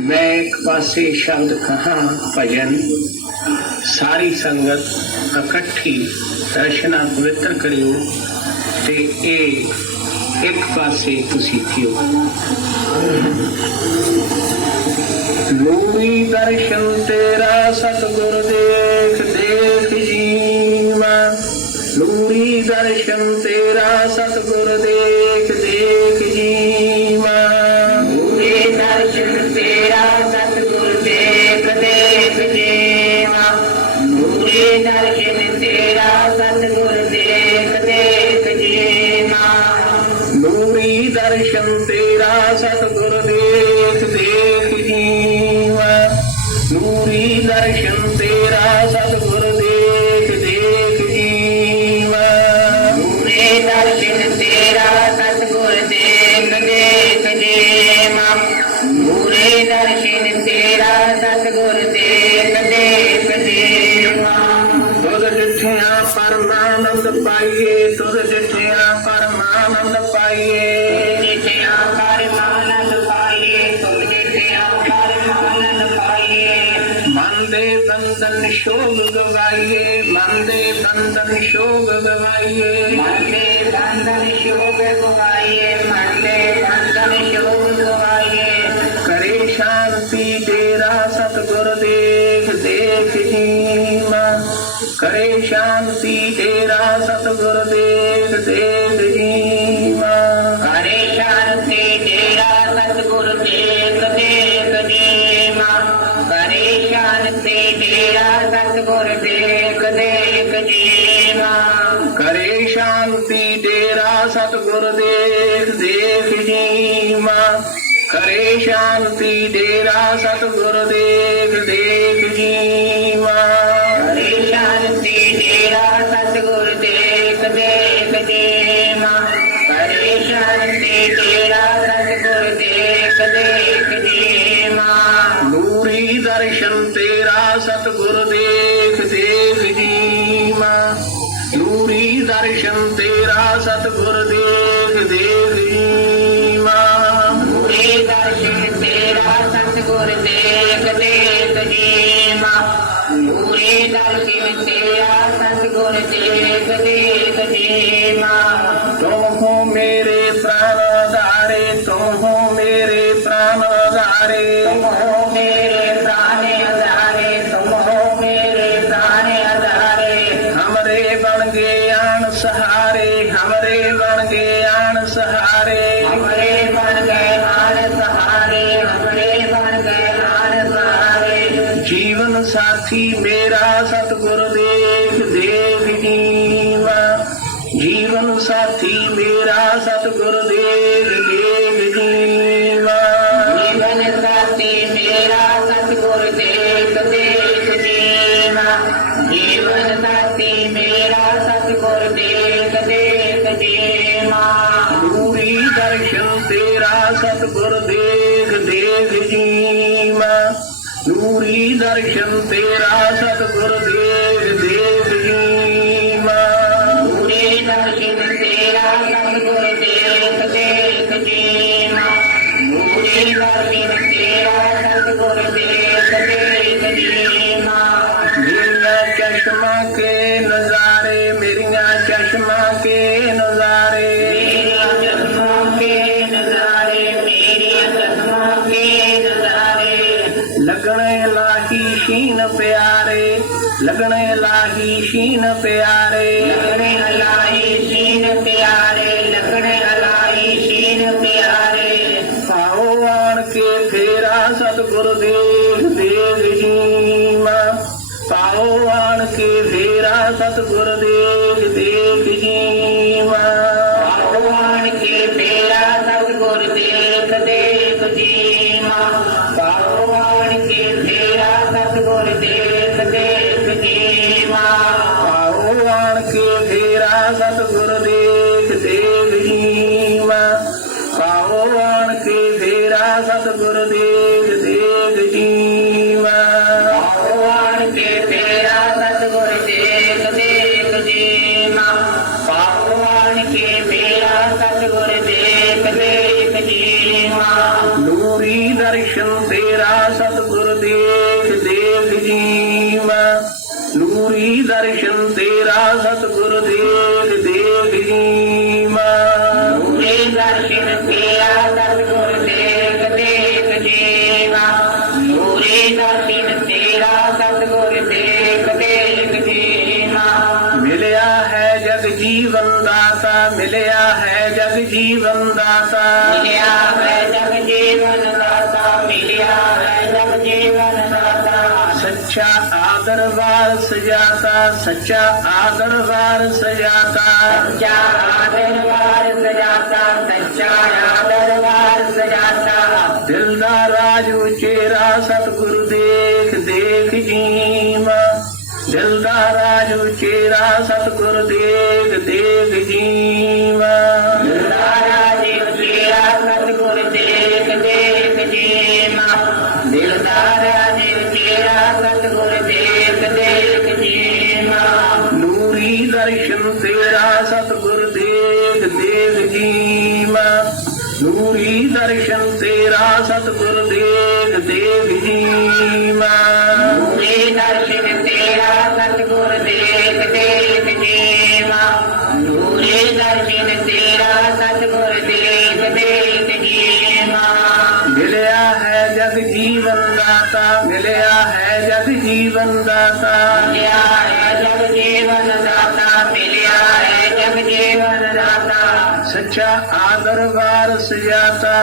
ਮੈਂ ਇੱਕ ਪਾਸੇ ਸ਼ਬਦ ਕਹਾ, ਭਜਨ, ਸਾਰੀ ਸੰਗਤ ਇਕੱਠੀ ਰਚਨਾ ਪਵਿੱਤਰ ਕਰਿਓ ਤੇ ਇਹ ਇੱਕ ਪਾਸੇ ਤੁਸੀਂ ਥਿਓ ਲੋਈ ਦਰਸ਼ਨ ਤੇਰਾ ਸਤਿਗੁਰ ਦੇਖ ਦੇਖ ਜੀਵਾ। ਲੋਈ ਦਰਸ਼ਨ ਤੇਰਾ ਸਤਿਗੁਰ ਦੇਖ। दर्शन तेरा सतगुरु देख देख जीवा। दर्शन तेरा सतगुरु देख देख जीवा। दूरी दर्शन तेरा सतगुरु देख देख जीवा। दूरी दर्शन तेरा सतगुरु देख देख जीवा। तुझ जिठिया परमानंद पाइए तुझ जिठिया परमानंद पाइए। मंदे बंधन शोग गवाइए मंदे बंधन शोग गवाइए। मंदे बंधन शोग गवाइए मंदे बंधन शोग गवाइए। करे शांति तेरा सतगुरु देख देख जी करे शांति तेरा सतगुरु देख देख ਸ਼ਾਂਤੀ ਤੇਰਾ ਸਤਿਗੁਰ ਦੇਖ ਦੇਖ ਜੀਵਾ ਕਰੇ ਸ਼ਾਂਤੀ ਤੇਰਾ ਸਤਿਗੁਰ ਦੇਖ ਦੇਖ ਜੀਵਾ ਕਰੇ ਸ਼ਾਂਤੀ ਤੇਰਾ ਸਤਿਗੁਰ ਦੇਖ ਦੇਖ ਜੀਵਾ ਕਰੇ ਸ਼ਾਂਤੀ ਤੇਰਾ ਸਤਿਗੁਰ ਦੇਖ ਦੇਖ ਜੀਵਾ ਨੂਰੀ ਦਰਸ਼ਨ ਤੇਰਾ ਸਤਿਗੁਰ ਦੇਖ ਦੇਖ ਜੀਵਾ ਨੂਰੀ ਦਰਸ਼ਨ ਤੇਰਾ ਸਤਿਗੁਰ ਦੇਖ ਦੇਖ ਜੀਵਾ ਮੂਰੇ ਦਰਸ਼ਨ ਤੇਰਾ ਸਤਿਗੁਰ ਦੇਖ ਦੇਖ ਜੀਵਾ ਮੂਰੇ ਦਰਸ਼ਨ ਤੇਰਾ ਸਤਿਗੁਰ ਦੇਖ ਦੇਖ ਜੀਵਾ ਤੁਮ ਹੋ ਮੇਰੇ ਪ੍ਰਾਨ ਆਧਾਰੇ ਤੁਮ ਹੋ ਮੇਰੇ ਪ੍ਰਾਨ ਆਧਾਰੇ ਤੁਮ ਹੋ जीवन साथी मेरा सतगुर देख देव दीवा जीवन साथी मेरा सतगुर देख देव दीवा जीवन साथी मेरा सतगुर देख देख दीवा जीवन साथी मेरा सतगुर देव सतगुर देख देख जी मैं दूरी दर्शन तेरा सतगुर देख देख जी मैं दूरी दर्शन तेरा सतगुर देख देख जी मैं दूरी दर्शन तेरा सतगुर देख देख जी मैं मेरिया चश्मा के नजारे मेरिया चश्मा के नजारे। प्यारे लगने लाही शीन प्यारे लगने लाही शीन प्यारे लगने लाही शीन प्यारे साओ आन के फेरा सतगुरु देव ਪਾਓ ਆਣ ਫੇਰਾ ਸਤਿਗੁਰ ਦੇਖ ਦੇਖ ਜੀਵਾ ਪਾਓ ਆਣ ਕੇ ਫੇਰਾ ਸਤਿਗੁਰ ਦੇਖ ਦੇਖ ਜੀਵਾ ਭਗਵਾਨ ਕੇ ਮੇਰਾ ਸਤਿਗੁਰ ਦੇਖ ਦੇਖ ਜੀਵਾ ਭਗਵਾਨ ਕੇ ਮੇਰਾ ਸਤਿਗੁਰ ਦੇਖ ਦੇਖ ਜੀਵਾ ਨੂਰੀ ਦਰਸ਼ਨ ਤੇਰਾ ਸਤਿਗੁਰ ਦੇਖ ਦੇਖ ਜੀ पूरी दर्शन तेरा सतगुरुदेव देव जी दर्शन तेरा सतगुरुदेव देव जी गौरी दर्शन तेरा सतगुरुदेव देव जी मिलया है जग जीवन दाता मिलया है जग जीवन दाता। मिलया सजाता सच्चा आदरगार सजाता। सच्चा आदरगार सजाता सच्चा आदरगार सजाता। दिल नाराज़ उचेरा सतगुरु देख देख जीमा। दिल नाराज़ उचेरा सतगुरु देख देख जीम। दिल सतगुरु देख देख ਦਰਸ਼ਨ ਤੇਰਾ ਸਤਿਗੁਰ ਦੇਖ ਦੇਖ ਜੀਵਾ ਨੂਰੀ ਦਰਸ਼ਨ ਤੇਰਾ ਸਤਿਗੁਰ ਦੇਖ ਦੇਖ ਜੀਵਾ ਨੂਰੇ ਦਰਸ਼ਨ ਤੇਰਾ ਸਤਿਗੁਰ ਦੇਖ ਦੇਖ ਜੀਵਾ ਨੂਰੇ ਦਰਸ਼ਨ ਤੇਰਾ ਸਤਿਗੁਰ ਦੇਖ ਦੇਖ ਜੀਵਾ ਮਿਲਿਆ ਹੈ ਜਗ ਜੀਵਨ ਦਾਤਾ ਮਿਲਿਆ ਹੈ ਜਗ ਜੀਵਨ ਦਾਤਾ ਮਿਲਿਆ ਹੈ ਜਗ ਜੀਵਨ आदरगार स्त्रियाचा